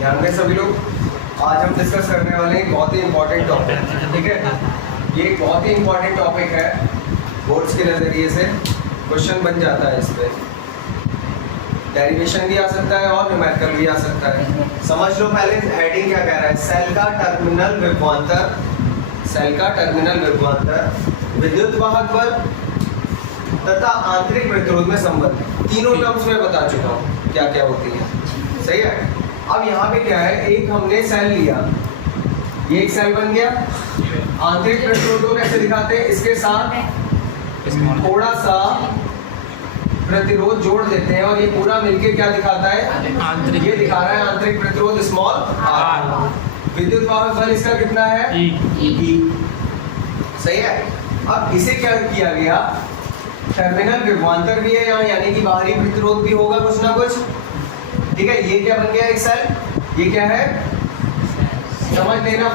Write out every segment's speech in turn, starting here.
ध्यान दें सभी लोग, आज हम डिस्कस करने वाले हैं बहुत ही इंपॉर्टेंट टॉपिक, ठीक है। ये एक बहुत ही इंपॉर्टेंट टॉपिक है, बोर्ड्स के नज़रिए से क्वेश्चन बन जाता है, इस पर डेरिवेशन भी आ सकता है और न्यूमेरिकल भी आ सकता है। समझ लो पहले हेडिंग क्या कह रहा है, सेल का टर्मिनल विभवांतर, सेल का टर्मिनल विभवांतर, विद्युत वाहक बल तथा आंतरिक प्रतिरोध में संबंध, तीनों टर्म्स में बता चुका हूँ क्या क्या होती है, सही है। अब यहाँ पे क्या है, एक हमने सेल लिया, ये एक सेल बन गया। आंतरिक प्रतिरोध को कैसे दिखाते हैं, इसके साथ थोड़ा सा प्रतिरोध जोड़ देते हैं और ये पूरा मिलके क्या दिखाता है, आंतरिक, ये दिखा रहा है आंतरिक प्रतिरोध स्मॉल r। विद्युत वाहक बल इसका कितना है, E, सही है। अब इसे क्या किया गया, टर्मिनल विभवांतर भी है यहाँ, यानी कि बाहरी प्रतिरोध भी होगा कुछ ना कुछ, ठीक है। ये क्या बन गया, एक सेल, ये क्या है, समझ लेना,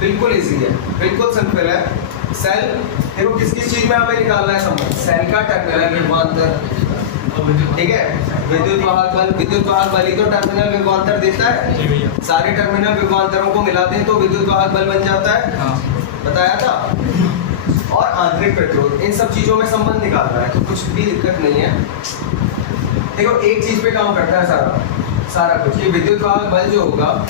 बिल्कुल इजी है, बिल्कुल सिंपल है। सेल देखो किस किस चीज में हमें निकालना है समझ, सेल का टर्मिनल विभवांतर, ठीक है। विद्युत वाहक बल, विद्युत वाहक बल ही तो टर्मिनल विभवांतर देता है, सारे टर्मिनल विभवांतरों को मिला दें तो विद्युत वाहक बल बन जाता है, बताया था। और आंतरिक प्रतिरोध, इन सब चीजों में संबंध निकालना है, तो कुछ भी दिक्कत नहीं है। देखो एक चीज पे काम करता है सारा कुछ, ये विद्युत वाहक बल जो होगा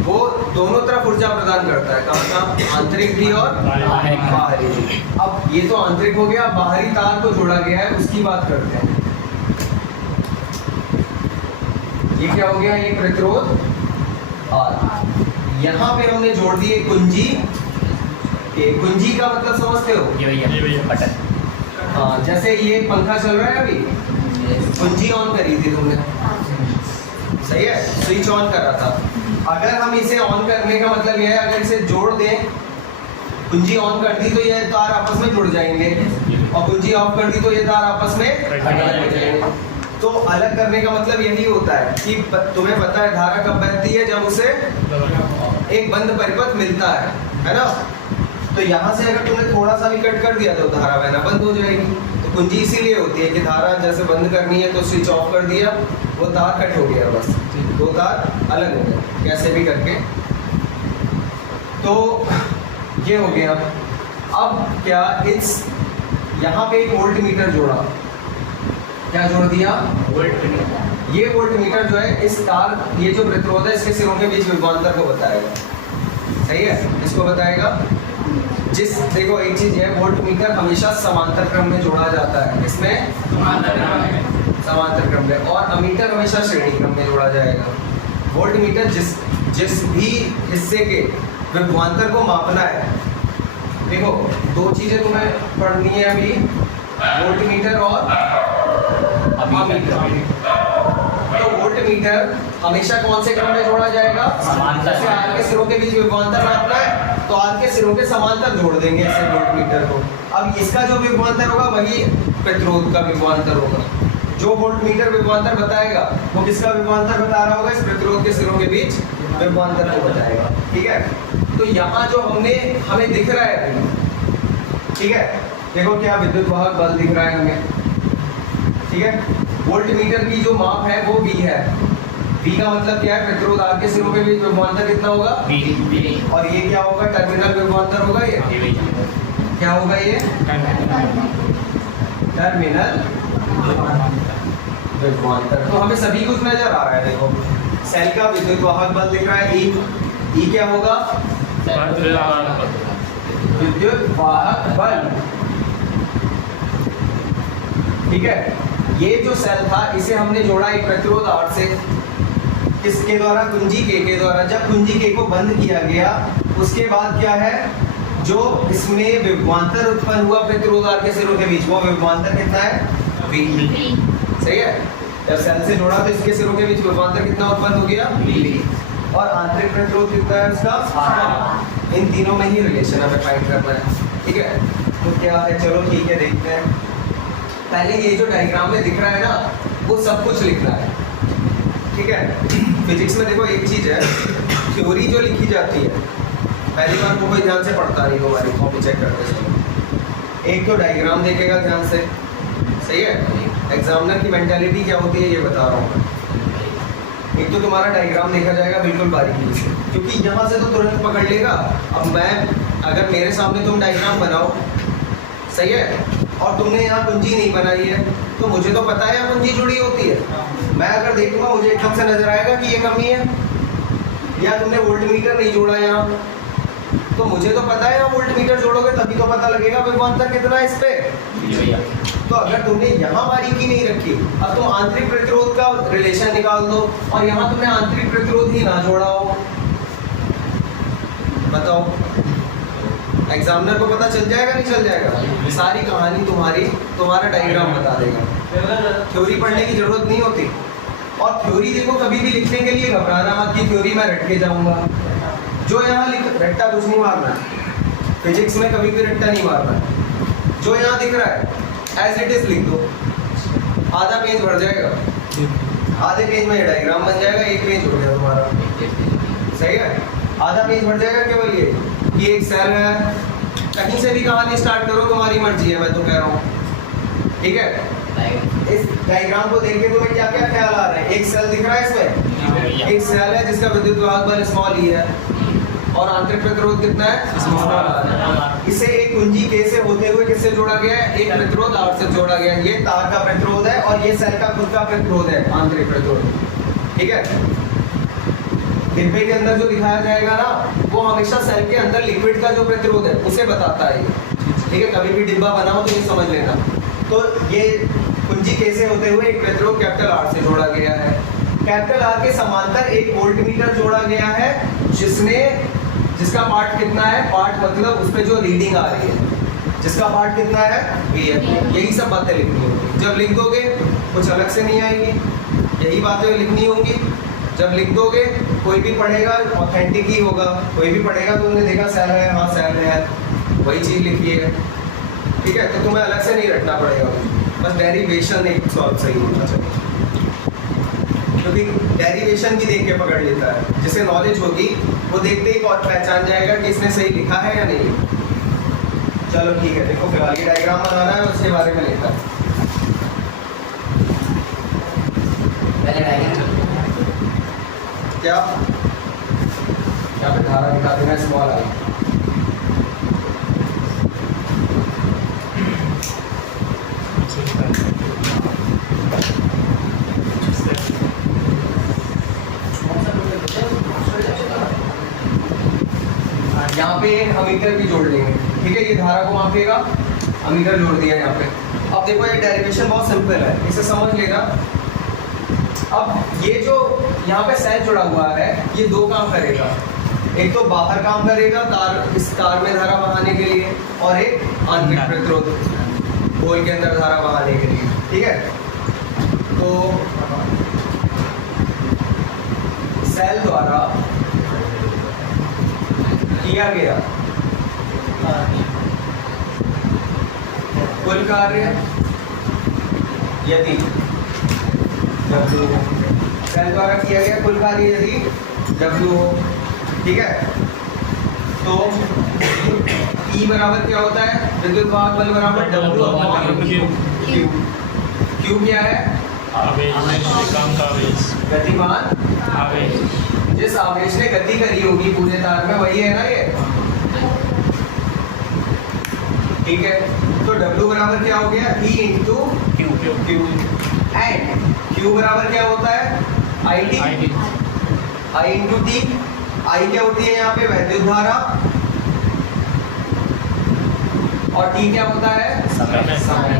वो दोनों तरफ ऊर्जा प्रदान करता है, कहाँ, आंतरिक भी और बाहरी भी। अब ये तो आंतरिक हो गया, बाहरी तार को जोड़ा गया है, उसकी बात करते हैं। ये क्या हो गया, ये प्रतिरोध R। यहाँ पे हमने जोड़ दिए कुंजी, कुंजी का मतलब समझते हो, ये बटन, हाँ, जैसे ये पंखा चल रहा है, अभी कुंजी ऑन करी थी तुमने, सही है, स्विच ऑन करा था। अगर हम इसे ऑन करने का मतलब यह है, अगर इसे जोड़ दें, कुंजी ऑन कर दी तो ये तार आपस में जुड़ जाएंगे, और कुंजी ऑफ कर दी तो ये तार आपस में अलग हो जाएंगे। तो अलग करने का मतलब यही होता है कि तुम्हें पता है धारा कब बहती है, जब उसे एक बंद परिपथ मिलता है ना। तो यहाँ से अगर तुमने थोड़ा सा भी कट कर दिया तो धारा बहना बंद हो जाएगी। तो कुंजी इसीलिए होती है कि धारा जैसे बंद करनी है तो स्विच ऑफ कर दिया, वो तार कट हो गया, बस दो तार अलग हो गए कैसे भी करके। तो ये हो गया। अब क्या, इस यहाँ पे एक वोल्ट मीटर जोड़ा, क्या जोड़ दिया, वोल्ट मीटर। ये वोल्ट मीटर जो है इस तार, ये जो प्रतिरोध है इसके सिरों के बीच विभवांतर को बताएगा, सही है, इसको बताएगा। जिस देखो एक चीज है, वोल्ट मीटर हमेशा समांतर क्रम में जोड़ा जाता है, इसमें समांतर क्रम में, और अमीटर हमेशा श्रेणी क्रम में जोड़ा जाएगा। वोल्ट मीटर जिस भी हिस्से के विभवांतर को मापना है, देखो दो चीजें तुम्हें पढ़नी है अभी, वोल्ट मीटर और अमीटर। तो वोल्ट मीटर हमेशा कौन से क्रम में जोड़ा जाएगा, जैसे आर के सिरों के बीच विभवांतर नापना है तो आर के सिरों के समांतर जोड़ देंगे इसे वोल्ट मीटर को। अब इसका जो विभवांतर होगा वही प्रतिरोध का विभवांतर होगा। जो वोल्ट मीटर विभवांतर बताएगा वो किसका विभवांतर बता रहा होगा, इस प्रतिरोध के सिरों के बीच विभवांतर को बताएगा, ठीक है। तो यहाँ जो हमें दिख रहा है अभी, ठीक है, देखो क्या विद्युत वाहक बल दिख रहा है हमें, ठीक है। वोल्ट मीटर की जो माप है वो V है, V का मतलब क्या है, प्रतिरोध आर के सिरों के बीच विभवांतर कितना होगा, V। और ये क्या होगा, टर्मिनल विभवांतर होगा, ये क्या होगा, ये टर्मिनल विभवांतर। तो हमें सभी कुछ नजर आ रहा है, देखो सेल का विद्युत वाहक बल दिख रहा है E क्या होगा, विद्युत वाहक बल, ठीक है। ये जो सेल था इसे हमने जोड़ा एक प्रतिरोध R से, किसके द्वारा, कुंजी के द्वारा। जब कुंजी के को बंद किया गया उसके बाद क्या है, जो इसमें विभवांतर उत्पन्न हुआ प्रतिरोध R के सिरों के बीच, वो विभवांतर कितना है, V, सही है। जब सेल से जोड़ा तो इसके सिरों के बीच विभवांतर कितना उत्पन्न हो गया, V। और आंतरिक प्रतिरोध कितना है उसका, R। इन तीनों में ही रिलेशन हमें फाइंड करना है, ठीक है। तो क्या है, चलो ठीक है, देखते हैं। पहले ये जो डायग्राम में दिख रहा है ना, वो सब कुछ लिखना है, ठीक है। फिजिक्स में देखो एक चीज है, थ्योरी जो लिखी जाती है पहली बार को कोई ध्यान से पढ़ता नहीं, हमारी कॉपी चेक करते समय एक तो डायग्राम देखेगा ध्यान से, सही है। एग्जामिनर की मेंटालिटी क्या होती है ये बता रहा हूँ मैं। एक एक तो तुम्हारा डायग्राम देखा जाएगा बिल्कुल बारीकी से, क्योंकि यहाँ से तो तुरंत पकड़ लेगा। अब मैं अगर मेरे सामने तुम डायग्राम बनाओ, सही है, और तुमने यहाँ कुंजी नहीं बनाई है, तो मुझे तो पता है यहाँ कुंजी जुड़ी होती है। मैं अगर देखूंगा मुझे एकदम से नजर आएगा कि ये कमी है, या तुमने वोल्ट मीटर नहीं जोड़ा यहाँ, तो मुझे तो पता है यहाँ वोल्ट मीटर जोड़ोगे तभी तो पता लगेगा विभवांतर कितना है इस पे। तो अगर तुमने यहाँ बारीकी नहीं रखी, अब तुम आंतरिक प्रतिरोध का रिलेशन निकाल दो, और यहाँ तुमने आंतरिक प्रतिरोध ही ना जोड़ा हो, बताओ एग्जामिनर को पता चल जाएगा नहीं चल जाएगा? सारी कहानी तुम्हारा डायग्राम बता देगा। थ्योरी पढ़ने की जरूरत नहीं होती। और थ्योरी देखो कभी भी लिखने के लिए घबराना मत कि थ्योरी मैं रट के जाऊंगा। जो यहाँ लिख, रट्टा कुछ नहीं मारना है, फिजिक्स में कभी भी रट्टा नहीं मारना है। जो यहाँ दिख रहा है एज इट इज लिख दो, आधा पेज भर जाएगा, आधे पेज में डायग्राम बन जाएगा, एक पेज हो गया तुम्हारा, सही है। आधा पेज भर जाएगा केवल ये एक सेल है, कहीं से भी कहानी स्टार्ट करो, तुम्हारी मर्जी है, मैं तो कह रहा हूँ, ठीक है। इस डायग्राम को देख के तुम्हें क्या क्या ख्याल आ रहा है? एक सेल दिख रहा है इसमें, एक सेल है जिसका विद्युत वाहक बल स्मॉल ई है, और आंतरिक प्रतिरोध कितना है? Small R. इसे एक कुंजी के से होते हुए किससे जोड़ा गया है? एक प्रतिरोध आर से जोड़ा गया है। ये तार का प्रतिरोध है और ये सेल का खुद का प्रतिरोध है, आंतरिक प्रतिरोध, ठीक है। डिब्बे के अंदर जो दिखाया जाएगा ना, वो हमेशा सेल के अंदर लिक्विड का जो प्रतिरोध है उसे बताता है, ठीक है। कभी भी डिब्बा बनाओ तो ये समझ लेना। तो ये कुंजी के से होते हुए एक प्रतिरोध कैपिटल आर से जोड़ा गया है। कैपिटल आर के समांतर एक वोल्ट मीटर जोड़ा गया है, जिसका पार्ट कितना है? पार्ट मतलब उस पे जो रीडिंग आ रही है, जिसका पार्ट कितना है? वी है। यही सब बातें लिखनी होंगी। जब लिख दोगे कुछ अलग से नहीं आएगी, यही बातें लिखनी होंगी। जब लिख दोगे कोई भी पढ़ेगा ऑथेंटिक ही होगा, कोई भी पढ़ेगा तो उन्होंने देखा सेल है, हाँ सेल है, वही चीज़ लिखी है, ठीक है। तो तुम्हें अलग से नहीं रटना पड़ेगा, बस डेरिवेशन एक सॉल्व सही होना चाहिए, क्योंकि डेरिवेशन भी देख के पकड़ लेता है। जिसे नॉलेज होगी वो देखते ही बहुत पहचान जाएगा कि इसने सही लिखा है या नहीं। चलो ठीक है, देखो फिलहाल ये डायग्राम बनाना है, उसके बारे में लिखा है। क्या यहाँ पे धारा दिखा देना स्मॉल आई। यहाँ पे एक अमीटर भी जोड़ लेंगे, ठीक है। ये धारा को मापेगा, अमीटर जोड़ दिया यहाँ पे। अब देखो ये डेरिवेशन बहुत सिंपल है, इसे समझ लेना। अब ये जो यहाँ पे सेल जुड़ा हुआ है, ये दो काम करेगा। एक तो बाहर काम करेगा तार, इस तार में धारा बहाने के लिए, और एक आंतरिक प्रतिरोध होल के अंदर धारा बहाने के लिए, ठीक है। तो सेल द्वारा किया गया कुल कार्य यदि W, सेल द्वारा किया गया कुल कार्य यदि W हो, ठीक है, तो E बराबर क्या होता है? विद्युत वाहक बल बराबर W अपॉन Q। Q क्या है? गतिमान आवेश। जिस आवेश ने गति करी होगी पूरे तार में, वही है ना ये, ठीक है। तो W बराबर क्या हो गया? E into Q। And Q बराबर क्या होता है? IT I into T। I क्या होती है यहाँ पे? वैद्युत धारा, और T क्या होता है? समय।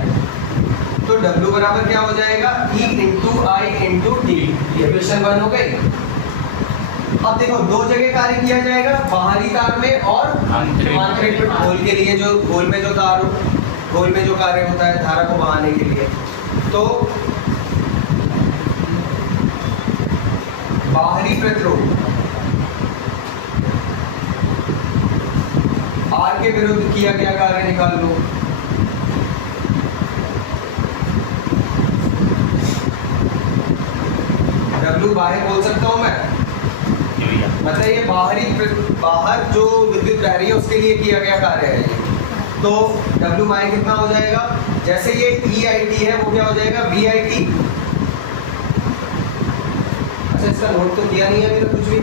तो W बराबर क्या हो जाएगा? E into I into T। ये क्वेश्चन 1 हो गई। अब देखो दो जगह कार्य किया जाएगा, बाहरी तार में और आंतरिक होल के लिए, जो होल में जो तार, होल में जो कार्य होता है धारा को बहाने के लिए। तो बाहरी प्रतिरोध R के विरुद्ध किया गया कार्य निकाल लो। W बाहर बोल सकता हूं मैं, मतलब ये बाहर जो विद्युत बह रही है उसके लिए किया गया कार्य है ये। तो W बाय कितना हो जाएगा? जैसे ये EIT है वो क्या हो जाएगा? VIT। अच्छा इसका नोट तो किया नहीं है अभी तक कुछ भी,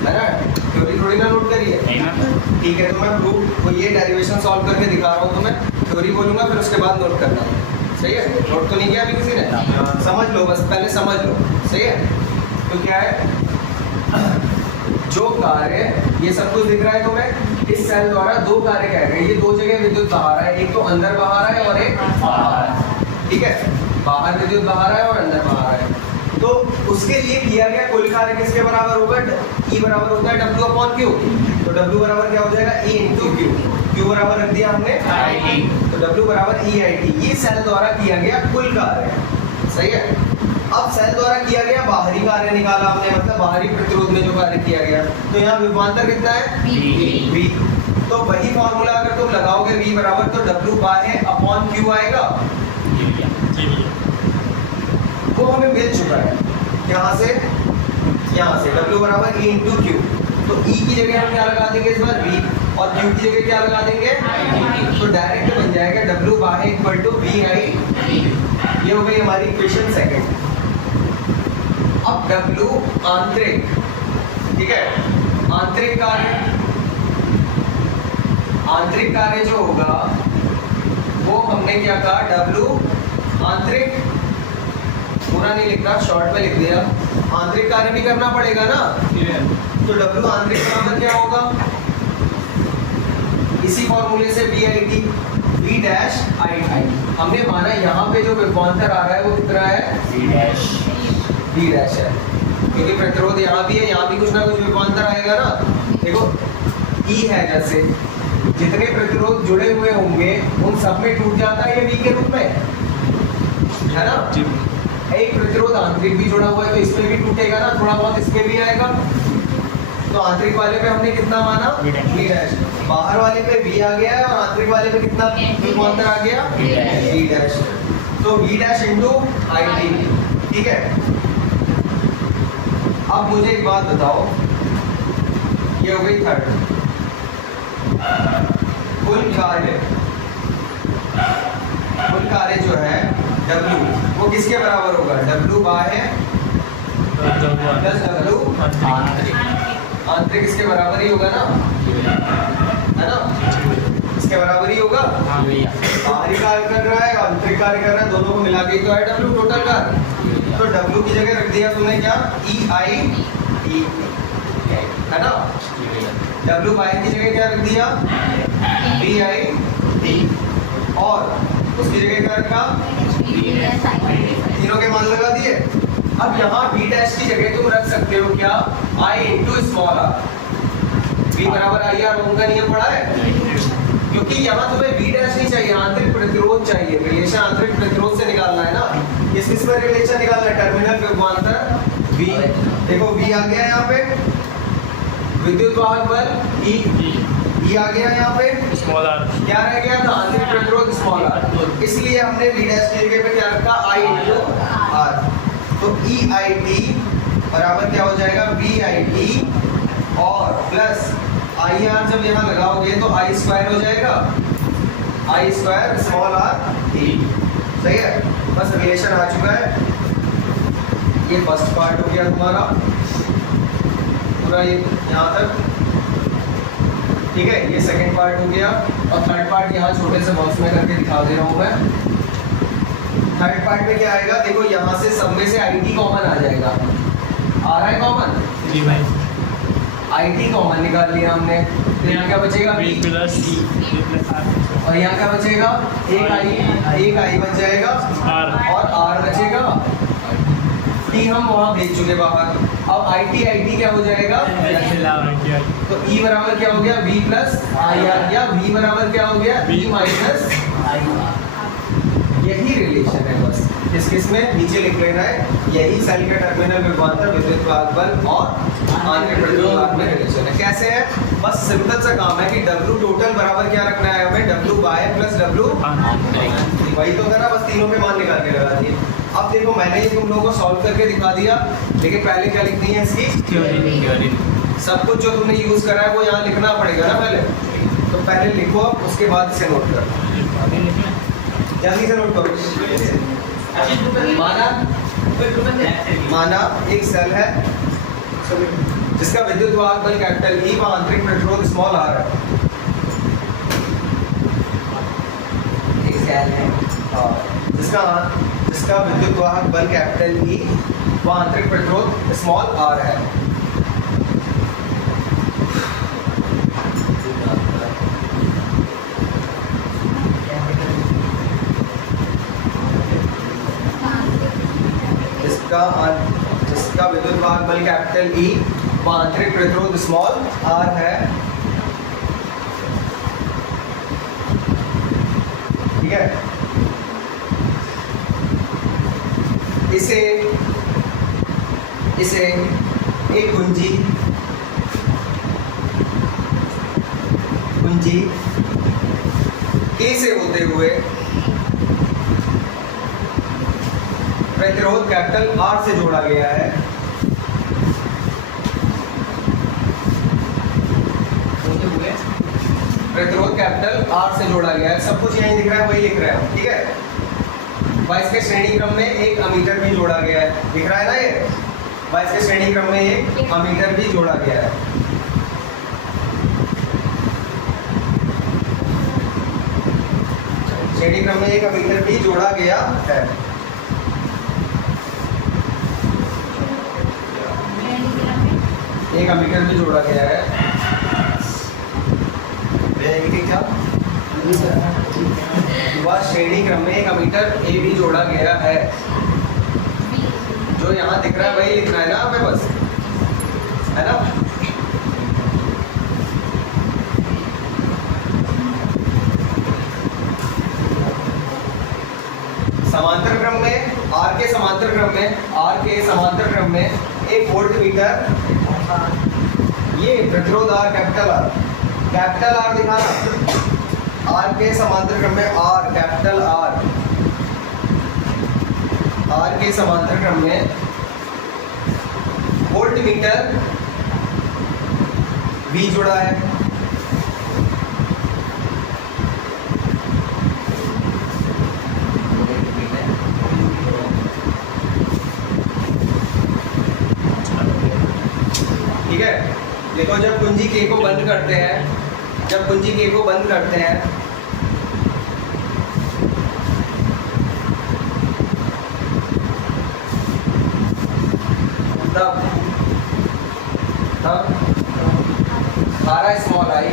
है ना? थ्योरी थोड़ी ना नोट करी है, ठीक है? तो मैं प्रूफ वो ये डेरिवेशन सॉल्व करके दिखा रहा हूँ, तो मैं थ्योरी बोलूँगा फिर उसके बाद नोट करना, सही है? नोट तो नहीं किया अभी किसी ने, समझ लो बस, पहले समझ लो, सही है? तो क्या है, जो कार्य, ये सब कुछ दिख रहा है तुम्हें, इस सेल द्वारा दो कार्य कह रहे हैं, ये दो जगह विद्युत बाहर है, एक तो अंदर बाहर है और एक बाहर है, ठीक है? बाहर विद्युत बाहर है और अंदर बाहर है, तो उसके लिए किया गया कुल कार्य किसके बराबर होगा? E बराबर होता है W/Q, तो W बराबर क्या हो जाएगा? E इंटू Q, Q बराबर रख दिया हमने I, तो W बराबर EIT, ये सेल द्वारा किया गया कुल कार्य, सही है? अब सेल द्वारा किया गया बाहरी कार्य निकाला हमने, मतलब बाहरी प्रतिरोध में जो कार्य किया गया, तो यहाँ विभवांतर कितना है? V, तो वही फॉर्मूला अगर तुम लगाओगे V बराबर, तो W/Q आएगा, वो हमें मिल चुका है, यहाँ से W बराबर E इंटू Q, तो E की जगह हम क्या लगा देंगे इस बार? V, और Q की जगह क्या लगा देंगे? तो डायरेक्ट बन जाएगा W/V इक्वल टू VI, ये हो गई हमारी इक्वेशन सेकंड। अब W आंतरिक, ठीक है? आंतरिक कार्य जो होगा वो हमने क्या कहा? W आंतरिक, पूरा नहीं लिखना, शॉर्ट में लिख दिया, आंतरिक कार्य भी करना पड़ेगा ना, तो W आंतरिक बराबर क्या होगा? इसी फॉर्मूले से VIT, V डैश IT, हमने माना यहाँ पे जो विभवांतर आ रहा है वो कितना है? V डैश है, क्योंकि प्रतिरोध यहाँ भी है, यहाँ भी कुछ ना कुछ विभवांतर आएगा ना। देखो E है, जैसे जितने प्रतिरोध जुड़े हुए होंगे उन सब में टूट जाता है ये V के रूप में, है ना? एक प्रतिरोध आंतरिक भी जुड़ा हुआ है तो इसमें भी टूटेगा ना, थोड़ा बहुत इसमें भी आएगा, तो आंतरिक वाले पे हमने कितना माना? V डैश, बाहर वाले पे V आ गया है और आंतरिक वाले पे कितना विभवांतर आ गया? V डैश, तो V डैश इंटू IT, ठीक है? अब मुझे एक बात बताओ, ये हो गई थर्ड, कुल कार्य जो है W, वो किसके बराबर होगा? W बाय प्लस W आंतरिक, इसके बराबर ही होगा ना, है ना? इसके बराबर ही होगा, बाहरी कार्य कर रहा है, आंतरिक कार्य कर रहा है, दोनों को मिला के तो है W टोटल कार्य, तो W की जगह रख दिया तुमने क्या? EIT, है ना? W बाय की जगह क्या रख दिया? VIT, और उसकी जगह क्या रखा? तीनों के मान लगा दिए। अब यहाँ V डैश की जगह तुम रख सकते हो क्या? I into small r, V बराबर IR ओम का नियम पढ़ा है, क्योंकि यहाँ तुम्हें V डैश नहीं चाहिए, आंतरिक प्रतिरोध चाहिए, रिलेशन आंतरिक प्रतिरोध से निकालना है ना, किसमें रिलेशन निकालना है? टर्मिनल विभवांतर V, देखो V आ गया यहाँ पे, विद्युत वाहक बल E आ गया यहाँ पे, स्मॉल r क्या रह गया था? आंतरिक प्रतिरोध स्मॉल r, इसलिए हमने V डैश की जगह पे क्या रखा? I इंटू R, तो EIT बराबर क्या हो जाएगा? VIT और प्लस IR, जब यहाँ लगाओगे तो I स्क्वायर हो जाएगा, I square small r T, सही है? बस रिलेशन आ चुका है, ये फर्स्ट पार्ट हो गया तुम्हारा पूरा, ये यहाँ तक, ठीक है? ये सेकंड पार्ट हो गया, और थर्ड पार्ट यहाँ छोटे से बॉक्स में करके दिखा दे रहा हूँ मैं। थर्ड पार्ट में क्या आएगा? देखो यहाँ से सब में से IT कॉमन आ जाएगा, आ रहा है कॉमन? जी भाई, IT कॉमन निकाल लिया हमने, तो यहाँ क्या बचेगा? V प्लस E, और यहाँ क्या बचेगा? एक I बच जाएगा और R बचेगा, T हम वहाँ भेज चुके बाहर। अब IT क्या हो जाएगा? तो E बराबर क्या हो गया? V प्लस IR, या V बराबर क्या हो गया? V माइनस IR, यही रिलेशन है बस, किस में नीचे लिख लेना है, यही सेल के टर्मिनल विभवांतर, विद्युत वाहक बल और आंतरिक प्रतिरोध में रिलेशन है। कैसे है? बस सिंपल सा काम है कि W टोटल बराबर क्या रखना है हमें? W बाय प्लस W, वही तो था ना, बस तीनों पे मान निकाल के लगा दिए। अब देखो मैंने ये तुम लोगों को सॉल्व करके दिखा दिया, लेकिन पहले क्या लिखनी है इसकी? थ्योरी। सब कुछ जो तुमने यूज करा है वो यहाँ लिखना पड़ेगा ना पहले, तो पहले लिखो, उसके बाद इसे नोट करो, जल्दी से नोट करो। माना माना एक सेल है जिसका विद्युत वाहक बल कैपिटल ई व आंतरिक प्रतिरोध स्मॉल आर है। एक सेल है जिसका विद्युत वाहक बल कैपिटल ई व आंतरिक प्रतिरोध स्मॉल आर है। जिसका विद्युत वाहक बल कैपिटल ई व आंतरिक प्रतिरोध स्मॉल आर है। ठीक है, इसे एक कुंजी ए से होते हुए प्रतिरोध कैपिटल आर से जोड़ा गया है। प्रतिरोध कैपिटल आर से जोड़ा गया है। सब कुछ यहीं दिख रहा है, वही लिख रहा है। ठीक है, बाईस के श्रेणी क्रम में एक अमीटर भी जोड़ा गया है। दिख रहा है ना, ये बाईस के श्रेणी क्रम में एक अमीटर भी जोड़ा गया है। श्रेणी क्रम में एक अमीटर भी जोड़ा गया है। एक अमीटर भी जोड़ा गया है। वह श्रेणी क्रम में एक अमीटर ए भी जोड़ा गया है। जो यहाँ दिख रहा है वही लिखना है ना हमें, बस, है ना। समांतर क्रम में आर के समांतर क्रम में एक वोल्ट मीटर, ये प्रतिरोध आर कैपिटल आर दिखाना। आर के समांतर क्रम में आर कैपिटल आर के समांतर क्रम में वोल्ट मीटर भी जुड़ा है। ठीक है, देखो जब कुंजी के को बंद करते हैं, तब धारा स्मॉल आई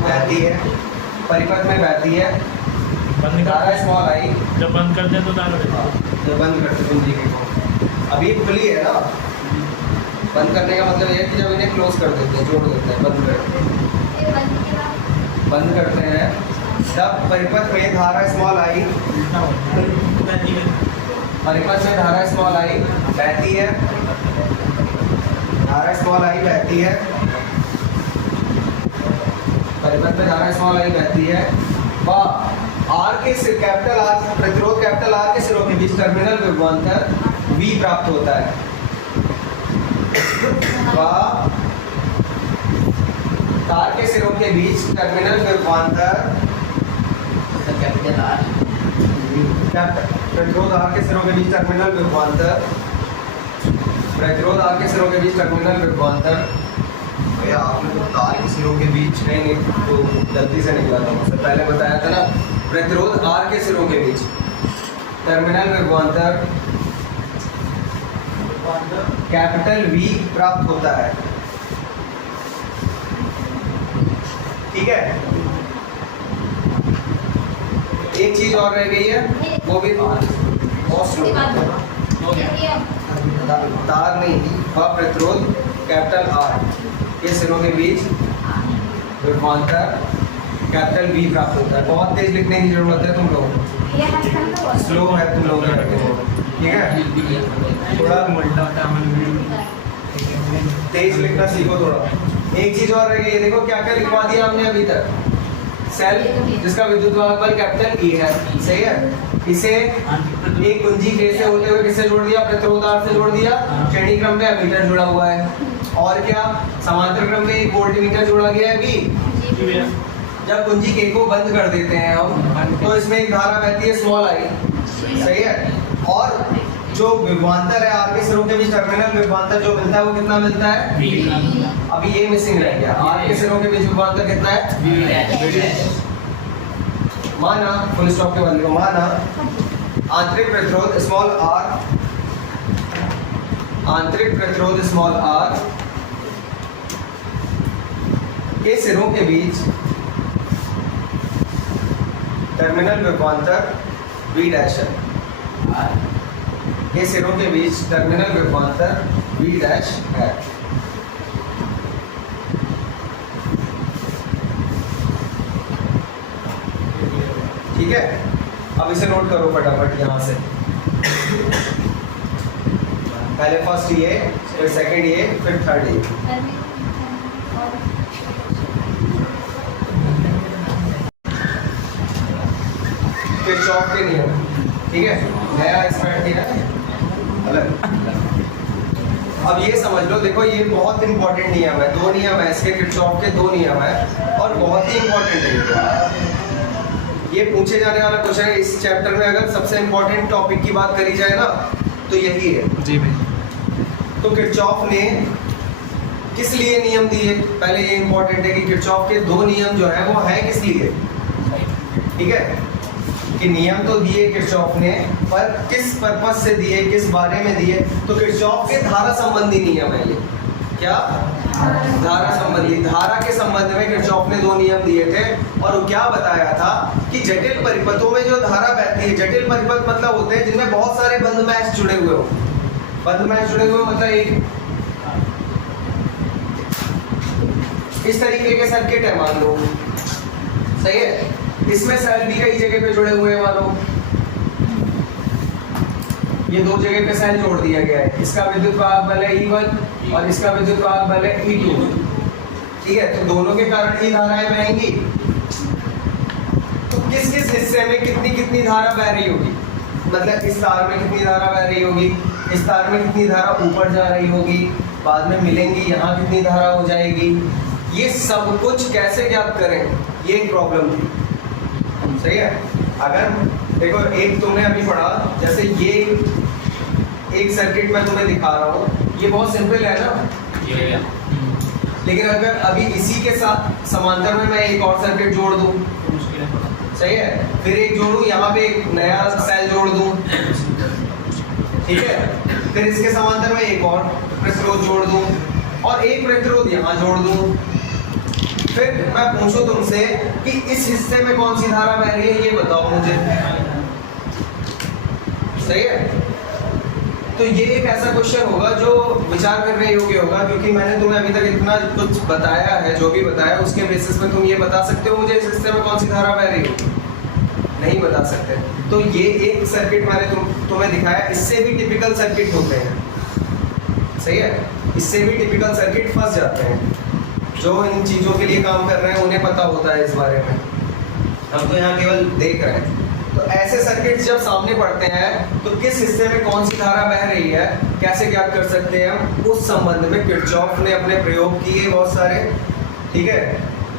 बहती है, परिपथ में बहती है। धारा स्मॉल आई जब बंद करते हैं तो जब बंद करते कुंजी के को, अभी खुली है ना। बंद करने का मतलब ये है कि जब इन्हें क्लोज कर देते हैं, जोड़ देते हैं, बंद करते हैं, तब परिपथ में धारा स्मॉल आई बहती है। परिपथ में धारा स्मॉल आई बहती है। वह आर के कैपिटल आर प्रतिरोध कैपिटल आर के सिरों के बीच टर्मिनल विभवांतर V प्राप्त होता है। तार के सिरों के बीच टर्मिनल विभवांतर प्रतिरोध आर के सिरों के बीच टर्मिनल विभवांतर भैया आपने तो तार के सिरों के बीच नहीं तो गलती से निकला था, मुझसे पहले बताया था ना। प्रतिरोध आर के सिरों के बीच टर्मिनल विभवांतर कैपिटल V प्राप्त होता है। ठीक है, एक चीज और रह गई है, वो भी बहुत स्लो। तार नहीं, वह प्रतिरोध कैपिटल आर के सिरों के बीच विभवांतर कैपिटल V प्राप्त होता है। बहुत तेज लिखने की जरूरत है, तुम लोग स्लो है, तुम लोग करते हो। ठीक है, थोड़ा तेज लिखना सीखो थोड़ा। एक चीज और रह गई है, देखो क्या क्या लिखवा दिया हमने अभी तक। सेल जिसका विद्युत वाहक बल कैपिटल E है, सही है। इसे एक कुंजी के से होते हुए किससे जोड़ दिया? प्रतिरोध आर से जोड़ दिया। श्रेणी क्रम में अमीटर जुड़ा हुआ है। और क्या, समांतर क्रम में एक वोल्टमीटर जोड़ा गया है V। जब कुंजी के को बंद कर देते हैं हम तो इसमें एक धारा बहती है स्मॉल आई, सही है। और जो विभवांतर है आर के सिरों के बीच टर्मिनल विभवांतर जो मिलता है वो कितना मिलता है? V। अभी ये मिसिंग रह गया, आर के सिरों के बीच विभवांतर कितना है? माना फुल स्टॉप के बदले माना आंतरिक प्रतिरोध स्मॉल आर, आंतरिक प्रतिरोध स्मॉल आर के सिरों के बीच टर्मिनल विभवांतर V डैश है, के सिरों के बीच टर्मिनल विभवांतर V डैश है। ठीक है, अब इसे नोट करो फटाफट यहां से। पहले फर्स्ट ये, फिर सेकंड ये, फिर थर्ड ये। किरचॉफ के नियम, ठीक है, नया इसमें ठीक है अलग। अब ये समझ लो, देखो ये बहुत इंपॉर्टेंट नियम है, दो नियम है इसके, किरचॉफ के दो नियम है और बहुत ही इंपॉर्टेंट है। ये पूछे जाने वाला क्वेश्चन है इस चैप्टर में। अगर सबसे इंपॉर्टेंट टॉपिक की बात करी जाए ना तो यही है जी भाई। तो किरचॉफ ने किस लिए नियम दिए, पहले ये इंपॉर्टेंट है कि किरचॉफ के दो नियम जो है वो है किस लिए, ठीक है, कि नियम तो दिए किरचॉफ ने, पर किस पर्पस से दिए, किस बारे में दिए। तो किरचॉफ के धारा संबंधी नियम है ये, क्या धारा संबंधी, धारा के संबंध में किरचॉफ ने दो नियम दिए थे। और वो क्या बताया था कि जटिल परिपथों में जो धारा बहती है, जटिल परिपथ मतलब होते हैं जिनमें बहुत सारे बंद मैच जुड़े हुए हो। बंद मैच जुड़े हुए मतलब एक इस तरीके के सर्किट है मान लो, सही है, इसमें सेल भी कई जगह पे जुड़े हुए हैं, मानो ये दो जगह पे सेल जोड़ दिया गया है, इसका विद्युत वाहक बल है E1 और इसका विद्युत वाहक बल है E2, ठीक है। तो दोनों के कारण ही धाराएं बहेंगी। तो किस किस हिस्से में कितनी कितनी धारा बह रही होगी, मतलब इस तार में कितनी धारा बह रही होगी, इस तार में कितनी धारा ऊपर जा रही होगी, बाद में मिलेंगी यहाँ कितनी धारा हो जाएगी, ये सब कुछ कैसे ज्ञात करें, ये एक प्रॉब्लम थी, सही है। अगर देखो एक तुमने अभी पढ़ा, जैसे ये एक सर्किट मैं तुम्हें दिखा रहा हूँ, ये बहुत सिंपल है ना, लेकिन अगर अभी इसी के साथ समांतर में मैं एक और सर्किट जोड़ दूँ, सही है, फिर एक जोड़ूँ यहाँ पे एक नया सेल जोड़ दूँ, ठीक है, फिर इसके समांतर में एक और प्रतिरोध जोड़ दूँ और एक प्रतिरोध यहाँ जोड़ दूँ, फिर मैं पूछूं तुमसे कि इस हिस्से में कौन सी धारा बह रही है, ये बताओ मुझे, सही है। तो ये एक ऐसा क्वेश्चन होगा जो विचार करने योग्य होगा, क्योंकि मैंने तुम्हें अभी तक इतना कुछ बताया है, जो भी बताया उसके बेसिस पे तुम ये बता सकते हो मुझे इस हिस्से में कौन सी धारा बह रही होगी, नहीं बता सकते। तो ये एक सर्किट मैंने तुम्हें दिखाया, इससे भी टिपिकल सर्किट होते हैं, सही है, इससे भी टिपिकल सर्किट फंस जाते हैं। जो इन चीज़ों के लिए काम कर रहे हैं उन्हें पता होता है इस बारे में, हम तो यहाँ केवल देख रहे हैं। तो ऐसे सर्किट जब सामने पड़ते हैं तो किस हिस्से में कौन सी धारा बह रही है कैसे ज्ञात कर सकते हैं हम, उस संबंध में किरचॉफ ने अपने प्रयोग किए बहुत सारे, ठीक है,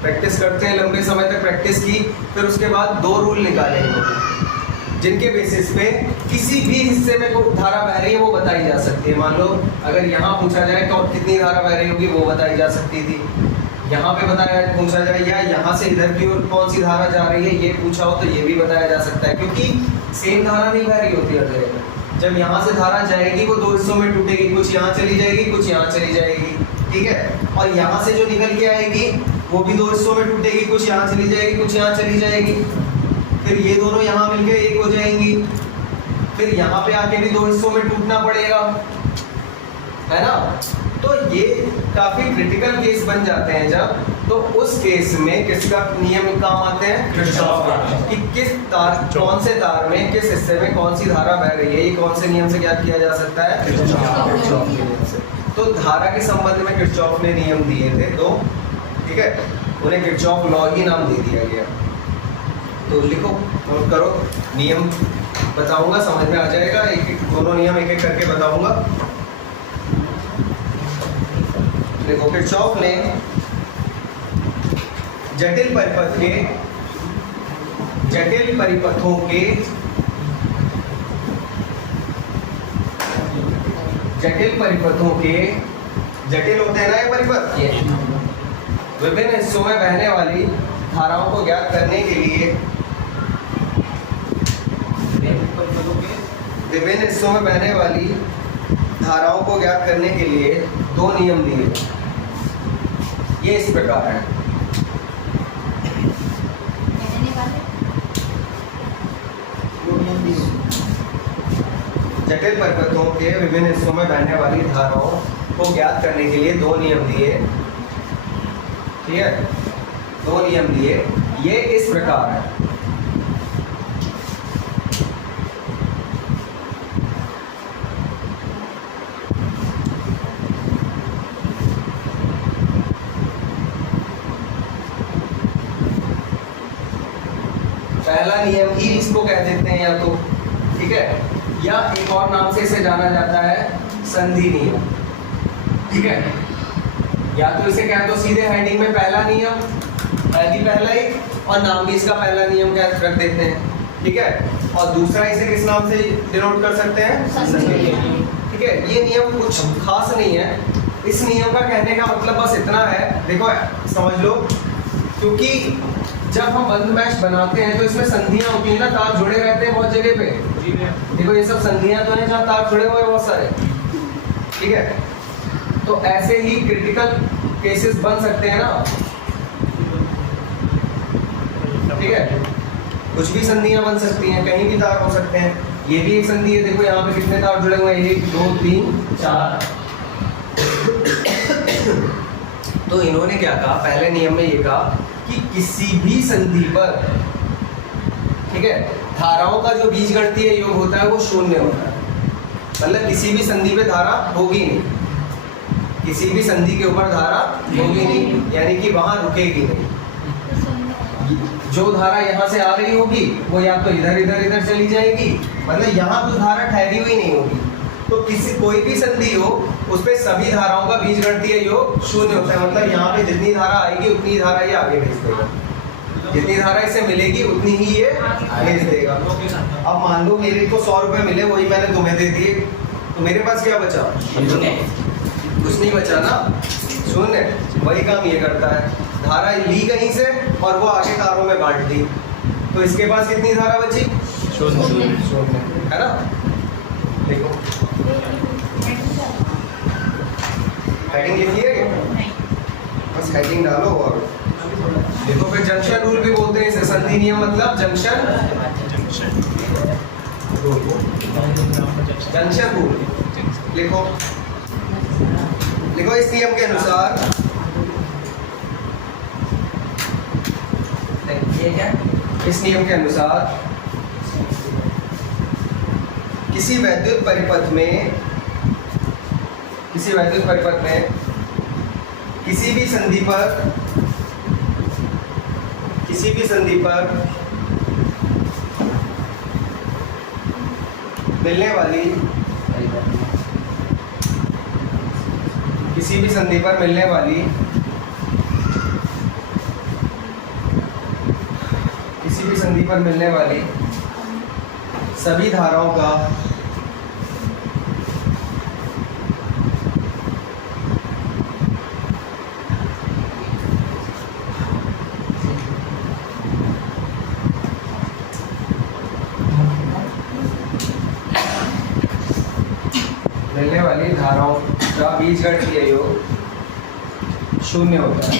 प्रैक्टिस करते हैं, लंबे समय तक प्रैक्टिस की, फिर उसके बाद दो रूल निकाले जिनके बेसिस पे किसी भी हिस्से में कोई धारा बह रही है वो बताई जा सकती है। मान लो अगर यहाँ पूछा जाए तो कितनी धारा बह रही होगी वो बताई जा सकती थी, यहाँ पे बताया पूछा जाए या यहाँ से इधर की ओर कौन सी धारा जा रही है ये पूछा हो तो ये भी बताया जा सकता है, क्योंकि सेम धारा नहीं बह रही होती है। जब यहाँ से धारा जाएगी वो दो हिस्सों में टूटेगी, कुछ यहाँ चली जाएगी कुछ यहाँ चली जाएगी, ठीक है, और यहाँ से जो निकल के आएगी वो भी दो हिस्सों में टूटेगी, कुछ यहाँ चली जाएगी कुछ यहाँ चली जाएगी, फिर ये दोनों यहाँ मिलके एक हो जाएंगी, फिर यहाँ पे आके भी दो हिस्सों में टूटना पड़ेगा, है ना। तो ये काफी क्रिटिकल केस बन जाते हैं जब, तो उस केस में किसका नियम काम आते हैं, किरचॉफ का, कि किस तार कौन से तार में किस हिस्से में कौन सी धारा बह रही है, ये कौन से नियम से ज्ञात किया जा सकता है, किरचॉफ के नियम से। तो धारा के संबंध में किरचॉफ ने नियम दिए थे दो, ठीक है, उन्हें किरचॉफ लॉ ही नाम दे दिया गया। तो लिखो नोट करो, नियम बताऊंगा समझ में आ जाएगा, एक एक दोनों नियम एक एक करके बताऊंगा। देखो किरचॉफ ने जटिल परिपथ के जटिल परिपथों के जटिल होते हैं ना ये परिपथ, विभिन्न हिस्सों में बहने वाली धाराओं को ज्ञात करने के लिए विभिन्न हिस्सों में बहने वाली धाराओं को ज्ञात करने के लिए दो नियम दिए। ये इस प्रकार है। जटिल परिपथों के विभिन्न हिस्सों में बहने वाली धाराओं को ज्ञात करने के लिए दो नियम दिए। ठीक है, दो नियम दिए। ये इस प्रकार है। पहला नियम ही इसको कह देते हैं या तो, ठीक है, या एक और नाम से इसे जाना जाता है संधि नियम। ठीक है, या तो इसे कह दो सीधे हेडिंग में पहला नियम, पहला ही, और नाम भी इसका पहला नियम क्या रख देते हैं। ठीक है, और दूसरा इसे किस नाम से डिनोट कर सकते हैं, संधि नियम। ठीक है, ये नियम कुछ खास नहीं है। इस नियम का कहने का मतलब बस इतना है, देखो समझ लो, क्योंकि जब हम बंद मैश बनाते हैं तो इसमें संधियां होती हैं ना, तार जुड़े रहते हैं बहुत जगह पे। देखो ये सब संधियां तो हैं जहाँ तार जुड़े हुए हैं बहुत सारे। ठीक है, तो ऐसे ही क्रिटिकल केसेस बन सकते हैं ना। ठीक है, कुछ भी संधियां बन सकती हैं, कहीं भी तार हो सकते हैं। ये भी एक संधि है, देखो यहाँ पे कितने तार जुड़े हुए हैं, 1 2 3 4। तो इन्होंने क्या कहा, पहले नियम में ये कहा कि किसी भी संधि पर, ठीक है, धाराओं का जो बीजगणितीय योग होता है वो 0 होता है। मतलब किसी भी संधि पे धारा होगी नहीं, किसी भी संधि के ऊपर धारा होगी नहीं, यानी कि वहां रुकेगी नहीं। जो धारा यहाँ से आ रही होगी वो या तो इधर चली जाएगी, मतलब यहाँ तो धारा ठहरी हुई नहीं होगी। तो किसी कोई भी संधि हो उस पे सभी धाराओं का बीजगणितीय योग 0 होता है। मतलब यहाँ पे जितनी धारा आएगी उतनी धारा ये आगे भेज देगा, जितनी धारा इसे मिलेगी उतनी ही ये भेज देगा। अब मान लो मेरे को 100 रुपए मिले, वही मैंने तुम्हें दे दिए, तो मेरे पास क्या बचा, कुछ नहीं बचा ना, 0। वही काम ये करता है, धारा ली कहीं से और वो आगे तारों में बांट दी, तो इसके पास कितनी धारा बची, 0 है ना। देखो हेडिंग लिखी है क्या, बस हेडिंग डालो और देखो। फिर जंक्शन रूल भी बोलते हैं इसे, संधि नियम मतलब जंक्शन रूल। लिखो लिखो, इस नियम के अनुसार, इस नियम के अनुसार किसी वैद्युत परिपथ में किसी भी संधि पर मिलने वाली सभी धाराओं का बीजगणितीय योग 0 होता है।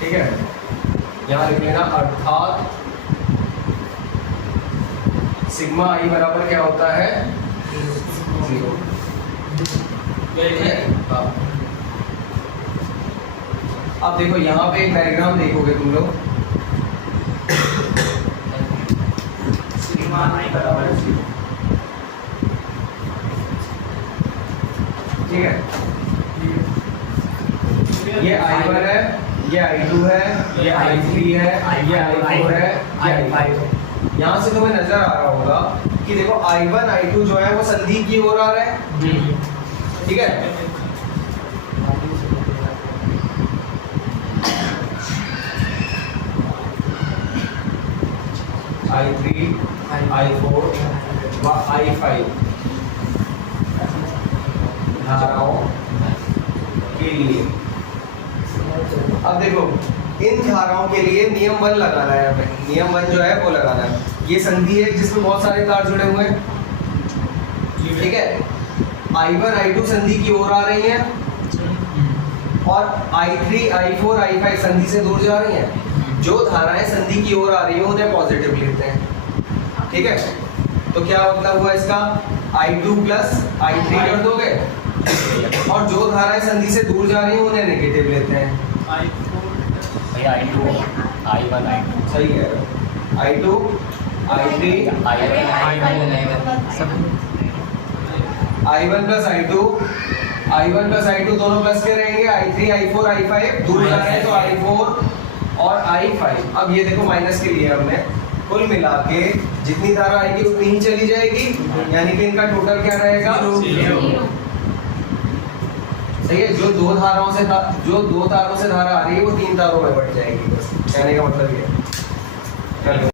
ठीक है, यहाँ लिख लेना, अर्थात सिग्मा आई बराबर क्या होता है, 0। अब देखो यहाँ पे एक डायग्राम देखोगे तुम लोग, सिग्मा आई बराबर 0। ठीक है, ये I1 है, ये I2 है, ये I3 है, ये I4 है, ये I5 है। यहाँ से तुम्हें नजर आ रहा होगा कि देखो I1 I2 जो है वो संधि की ओर आ रहा है। ठीक है, I3 I4 व I5 धाराओं के लिए। अब देखो इन धाराओं के लिए नियम 1 लगाना है हमें। नियम 1 जो है वो लगाना है। ये संधि है जिसमें बहुत सारे तार जुड़े हुए हैं, ठीक है। I1 I2 संधि की ओर आ रही है और I3 I4 I5 संधि से दूर जा रही हैं। जो धाराएं संधि की ओर आ रही हैं उन्हें पॉजिटिव लेते हैं, ठीक है। तो क्या मतलब हुआ इसका, I2 प्लस I3 कर दोगे और जो धाराएं संधि से दूर जा रही हैं उन्हें नेगेटिव लेते हैं। भैया I2 I1 I2 सही है। I2 I3 I1 plus I2 दोनों प्लस के रहेंगे। I3 I4 I5 दूर जा रहे हैं तो I4 और I5। अब ये देखो माइनस के लिए हमने कुल मिला के जितनी धारा आएगी उतनी ही चली जाएगी, यानी कि इनका टोटल क्या रहेगा, 0। सही है। जो दो तारों से धारा आ रही है वो 3 तारों में बट जाएगी, बस कहने का मतलब ये है।